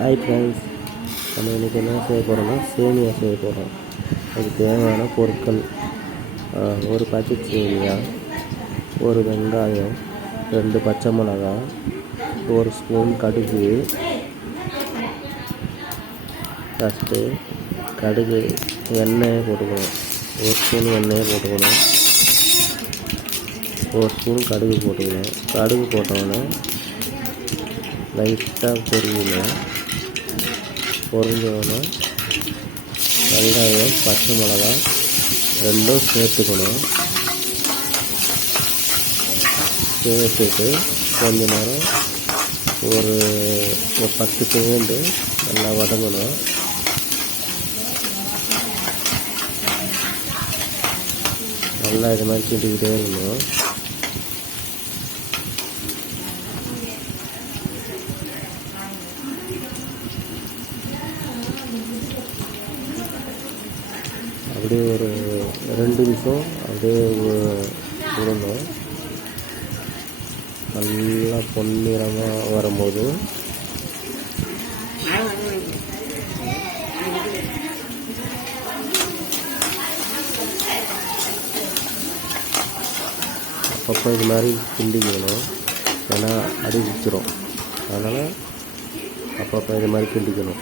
Hi friends, நம்ம இன்றைக்கி என்ன செய்ய போகிறோம்னா சேமியா செய்ய போகிறோம். அதுக்கு தேவையான பொருட்கள் ஒரு பாக்கெட் சேமியா, ஒரு வெங்காயம், 2 பச்சை மிளகாய், 1 ஸ்பூன் கடுகு. ஃபஸ்ட்டு கடுகு எண்ணெயை போட்டுக்கணும். 1 ஸ்பூன் எண்ணெயை போட்டுக்கணும். 1 ஸ்பூன் கடுகு போட்டுக்கணும். கடுகு போட்டோன்னே லைட்டாக பொரிஞ்சோன்னா வெங்காயம், பச்சை மிளகாய் 2 சேர்த்துக்கணும். சேர்த்துட்டு கொஞ்ச நேரம் ஒரு 10 செகண்டு நல்லா வதங்கணும். நல்லா இது மாதிரி கிண்டிக்கிட்டே இருக்கணும். அப்படியே ஒரு 2 நிமிஷம் அப்படியே விடணும். நல்லா பொன்னிறமாக வரும்போது அப்பப்போ இது மாதிரி கிண்டிக்கணும். ஏன்னா அடி பிடிச்சிரும். அதனால் அப்பப்போ இது மாதிரி கிண்டிக்கணும்.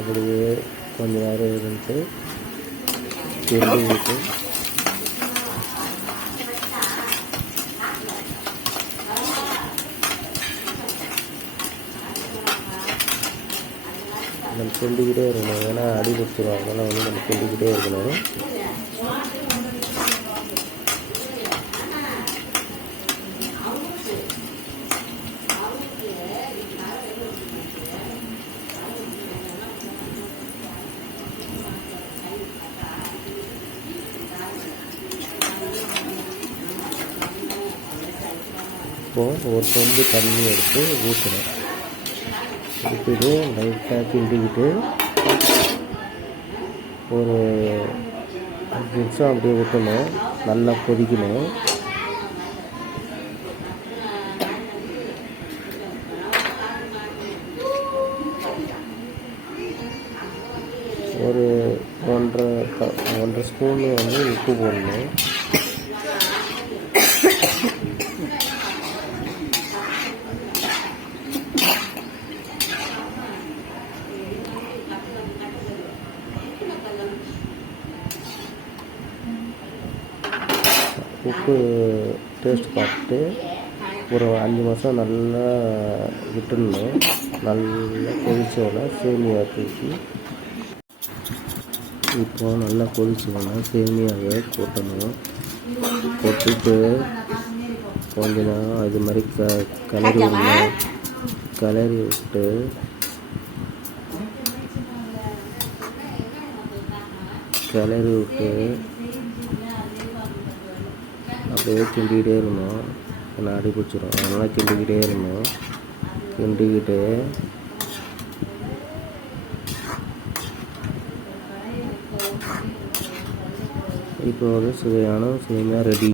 அப்படியே கொஞ்ச நேரம் இருந்துட்டு கிண்டிவிட்டு நம்ம கிண்டிக்கிட்டே இருக்கணும். ஏன்னா அடி பிடிச்சிடும். அதனால் நம்ம கிண்டிக்கிட்டே இருக்கணும். இப்போது ஒரு சொம்பு தண்ணி எடுத்து ஊற்றணும். ஊற்றிட்டு லைட்டாக கிண்டிக்கிட்டு ஒரு 5 நிமிஷம் அப்படியே விட்டணும். நல்லா கொதிக்கணும். ஒரு 1.5 ஸ்பூன் உப்பு போடணும். உப்பு டேஸ்ட் பார்த்துட்டு ஒரு 5 நிமிஷம் நல்லா விட்டுடணும். நல்லா கொதிச்சோன்னா சேமியா தூக்கி இப்போது நல்லா கொதிச்சோன்னா சேமியாவை கொட்டணும். கொட்டிட்டு கொஞ்ச நேரம் இது மாதிரி கிளறி விட்டு அப்படியே கிண்டிக்கிட்டே இருக்கணும். ஏன்னா அடி பிடிச்சிடும். அதனால் கிண்டிக்கிட்டே இருக்கணும். கிண்டிக்கிட்டு இப்போ சுவையான சேமியா ரெடி.